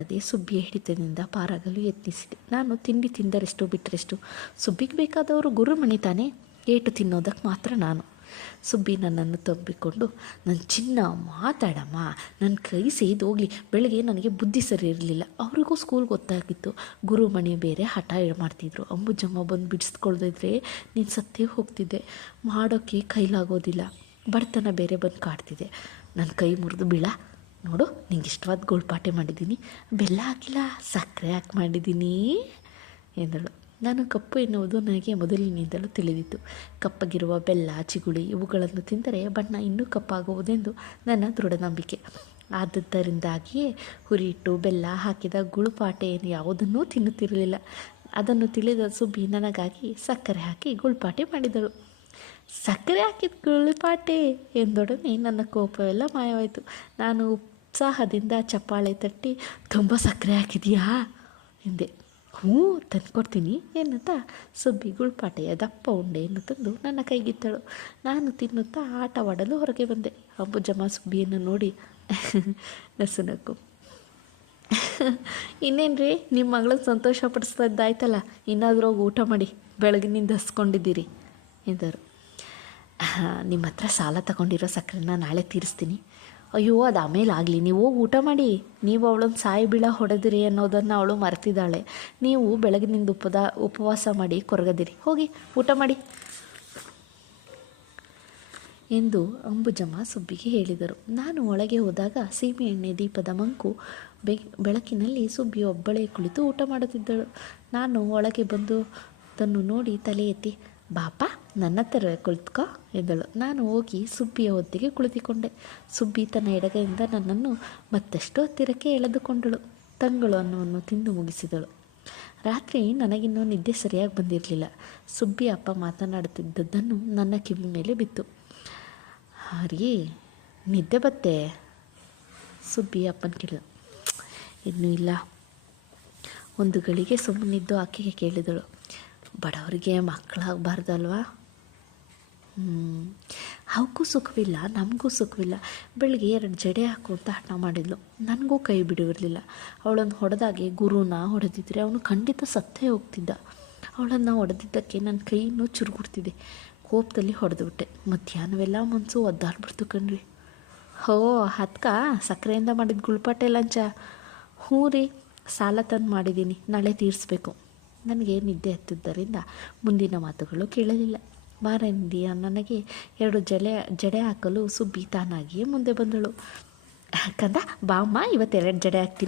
ಅದೇ ಸುಬ್ಬಿಯ ಹಿಡಿತದಿಂದ ಪಾರಾಗಲು ಯತ್ನಿಸಿದೆ. ನಾನು ತಿಂಡಿ ತಿಂದರೆಷ್ಟು ಬಿಟ್ಟರೆಷ್ಟು, ಸುಬ್ಬಿಗೆ ಬೇಕಾದವರು ಗುರುಮಣಿ ತಾನೇ, ಏಟು ತಿನ್ನೋದಕ್ಕೆ ಮಾತ್ರ ನಾನು. ಸುಬ್ಬಿ ನನ್ನನ್ನು ತಬ್ಬಿಕೊಂಡು, ನನ್ನ ಚಿನ್ನ ಮಾತಾಡಮ್ಮ, ನನ್ನ ಕೈ ಸೇದೋಗ್ಲಿ, ಬೆಳಗ್ಗೆ ನನಗೆ ಬುದ್ಧಿ ಸರಿ ಇರಲಿಲ್ಲ, ಅವ್ರಿಗೂ ಸ್ಕೂಲ್ಗೆ ಗೊತ್ತಾಗಿತ್ತು, ಗುರುಮಣಿ ಬೇರೆ ಹಠ ಮಾಡ್ತಿದ್ರು, ಅಂಬುಜಮ್ಮ ಬಂದು ಬಿಡಿಸ್ಕೊಳ್ದಿದ್ರೆ ನೀನು ಸತ್ತೇ ಹೋಗ್ತಿದ್ದೆ, ಮಾಡೋಕ್ಕೆ ಕೈಲಾಗೋದಿಲ್ಲ, ಬಡತನ ಬೇರೆ ಬಂದು ಕಾಡ್ತಿದೆ, ನನ್ನ ಕೈ ಮುರಿದು ಬೀಳ, ನೋಡು ನಿಂಗೆ ಇಷ್ಟವಾದ ಗೋಳ್ಪಾಟೆ ಮಾಡಿದ್ದೀನಿ, ಬೆಲ್ಲ ಹಾಕಿಲ್ಲ ಸಕ್ಕರೆ ಹಾಕಿ ಮಾಡಿದ್ದೀನಿ ಎಂದಳು. ನಾನು ಕಪ್ಪು ಎನ್ನುವುದು ನನಗೆ ಮೊದಲಿನಿಂದಲೂ ತಿಳಿದಿತ್ತು. ಕಪ್ಪಗಿರುವ ಬೆಲ್ಲ, ಚಿಗುಳಿ ಇವುಗಳನ್ನು ತಿಂದರೆ ಬಣ್ಣ ಇನ್ನೂ ಕಪ್ಪಾಗುವುದೆಂದು ನನ್ನ ದೃಢ ನಂಬಿಕೆ. ಆದ್ದರಿಂದಾಗಿಯೇ ಹುರಿಯಿಟ್ಟು ಬೆಲ್ಲ ಹಾಕಿದ ಗುಳುಪಾಟೆಯನ್ನು ಯಾವುದನ್ನೂ ತಿನ್ನುತ್ತಿರಲಿಲ್ಲ. ಅದನ್ನು ತಿಳಿದ ಸುಬ್ಬಿ ನನಗಾಗಿ ಸಕ್ಕರೆ ಹಾಕಿ ಗುಳ್ಪಾಟೆ ಮಾಡಿದಳು. ಸಕ್ಕರೆ ಹಾಕಿದ ಗುಳಿಪಾಟೆ ಎಂದೊಡನೆ ನನ್ನ ಕೋಪವೆಲ್ಲ ಮಾಯವಾಯಿತು. ನಾನು ಉತ್ಸಾಹದಿಂದ ಚಪ್ಪಾಳೆ ತಟ್ಟಿ, ತುಂಬ ಸಕ್ಕರೆ ಹಾಕಿದೆಯಾ ಎಂದೆ. ಹ್ಞೂ ತಂದುಕೊಡ್ತೀನಿ ಎನ್ನುತ್ತಾ ಸುಬ್ಬಿ ಗುಳ್ಪಾಟೆಯ ದಪ್ಪ ಉಂಡೆಯನ್ನು ತಂದು ನನ್ನ ಕೈಗಿತ್ತಳು. ನಾನು ತಿನ್ನುತ್ತಾ ಆಟವಾಡಲು ಹೊರಗೆ ಬಂದೆ. ಅಂಬುಜಮ್ಮ ಸುಬ್ಬಿಯನ್ನು ನೋಡಿ ನಸುನಕ್ಕು. ಇನ್ನೇನ್ರಿ, ನಿಮ್ಮ ಮಗಳನ್ನ ಸಂತೋಷ ಪಡಿಸ್ತಾ ಇದ್ದಾಯ್ತಲ್ಲ, ಇನ್ನಾದರೂ ಹೋಗಿ ಊಟ ಮಾಡಿ, ಬೆಳಗಿನಿಂದ ಹಸ್ಕೊಂಡಿದ್ದೀರಿ ಎಂದರು. ನಿಮ್ಮ ಹತ್ರ ಸಾಲ ತಗೊಂಡಿರೋ ಸಕ್ಕರೆನ ನಾಳೆ ತೀರಿಸ್ತೀನಿ. ಅಯ್ಯೋ ಅದು ಆಮೇಲೆ ಆಗಲಿ, ನೀವು ಹೋಗಿ ಊಟ ಮಾಡಿ. ನೀವು ಅವಳೊಂದು ಸಾಯಿ ಬೀಳ ಹೊಡೆದಿರಿ ಅನ್ನೋದನ್ನು ಅವಳು ಮರೆತಿದ್ದಾಳೆ. ನೀವು ಬೆಳಗಿನಿಂದ ಉಪವಾಸ ಮಾಡಿ ಕೊರಗದಿರಿ, ಹೋಗಿ ಊಟ ಮಾಡಿ ಎಂದು ಅಂಬುಜಮ್ಮ ಸುಬ್ಬಿಗೆ ಹೇಳಿದರು. ನಾನು ಒಳಗೆ ಹೋದಾಗ ಸೀಮೆಎಣ್ಣೆ ದೀಪದ ಮಂಕು ಬೆಳಕಿನಲ್ಲಿ ಸುಬ್ಬಿ ಒಬ್ಬಳೇ ಕುಳಿತು ಊಟ ಮಾಡುತ್ತಿದ್ದಳು. ನಾನು ಒಳಗೆ ಬಂದು ಅದನ್ನು ನೋಡಿ ತಲೆ ಎತ್ತಿ, ಬಾಪ ನನ್ನ ಹತ್ತಿರ ಕುಳಿತುಕೋ ಎಂದಳು. ನಾನು ಹೋಗಿ ಸುಬ್ಬಿಯ ಹೊತ್ತಿಗೆ ಕುಳಿತುಕೊಂಡೆ. ಸುಬ್ಬಿ ತನ್ನ ಎಡಗೈಯಿಂದ ನನ್ನನ್ನು ಮತ್ತಷ್ಟು ಹತ್ತಿರಕ್ಕೆ ಎಳೆದುಕೊಂಡಳು. ತಂಗಳು ಅನ್ನವನ್ನು ತಿಂದು ಮುಗಿಸಿದಳು. ರಾತ್ರಿ ನನಗಿನ್ನೂ ನಿದ್ದೆ ಸರಿಯಾಗಿ ಬಂದಿರಲಿಲ್ಲ. ಸುಬ್ಬಿ ಅಪ್ಪ ಮಾತನಾಡುತ್ತಿದ್ದದ್ದನ್ನು ನನ್ನ ಕಿವಿ ಮೇಲೆ ಬಿತ್ತು. ಹರಿ ನಿದ್ದೆ ಬತ್ತೆ? ಸುಬ್ಬಿ ಅಪ್ಪನ ಕೇಳಿದ. ಇನ್ನೂ ಇಲ್ಲ. ಒಂದು ಗಳಿಗೆ ಸುಮ್ಮನಿದ್ದು ಆಕೆಗೆ ಕೇಳಿದಳು, ಬಡವರಿಗೆ ಮಕ್ಕಳಾಗಬಾರ್ದಲ್ವಾ? ಅವಕ್ಕೂ ಸುಖವಿಲ್ಲ, ನಮಗೂ ಸುಖವಿಲ್ಲ. ಬೆಳಗ್ಗೆ 2 ಜಡೆ ಹಾಕು ಅಂತ ಹಠ ಮಾಡಿದ್ಲು. ನನಗೂ ಕೈ ಬಿಡುವಿರಲಿಲ್ಲ. ಅವಳನ್ನು ಹೊಡೆದಾಗೆ ಗುರುನ ಹೊಡೆದಿದ್ರೆ ಅವನು ಖಂಡಿತ ಸತ್ತೇ ಹೋಗ್ತಿದ್ದ. ಅವಳನ್ನು ಹೊಡೆದಿದ್ದಕ್ಕೆ ನನ್ನ ಕೈ ಇನ್ನೂ ಚುರುಗುಡ್ತಿದೆ. ಕೋಪದಲ್ಲಿ ಹೊಡೆದುಬಿಟ್ಟೆ. ಮಧ್ಯಾಹ್ನವೆಲ್ಲ ಮನಸ್ಸು ಒದ್ದಾಡ್ಬಿಡ್ತು ಕಣ್ರಿ. ಹೋ ಅದಕ್ಕ ಸಕ್ಕರೆಯಿಂದ ಮಾಡಿದ ಗುಳ್ಪಾಟೆ ಲಂಚ? ಹ್ಞೂ ರೀ, ಸಾಲ ತಂದು ಮಾಡಿದ್ದೀನಿ, ನಾಳೆ ತೀರಿಸ್ಬೇಕು. ನನಗೆ ನಿದ್ದೆ ಹತ್ತಿದ್ದರಿಂದ ಮುಂದಿನ ಮಾತುಗಳು ಕೇಳಲಿಲ್ಲ. ಮಾರನೆಯ ನನಗೆ 2 ಜಡೆ ಹಾಕಲು ಸುಬ್ಬಿ ತಾನಾಗಿಯೇ ಮುಂದೆ ಬಂದಳು. ಕಂದ ಬಾ ಅಮ್ಮ, ಇವತ್ತು 2 ಜಡೆ ಹಾಕ್ತೀನಿ.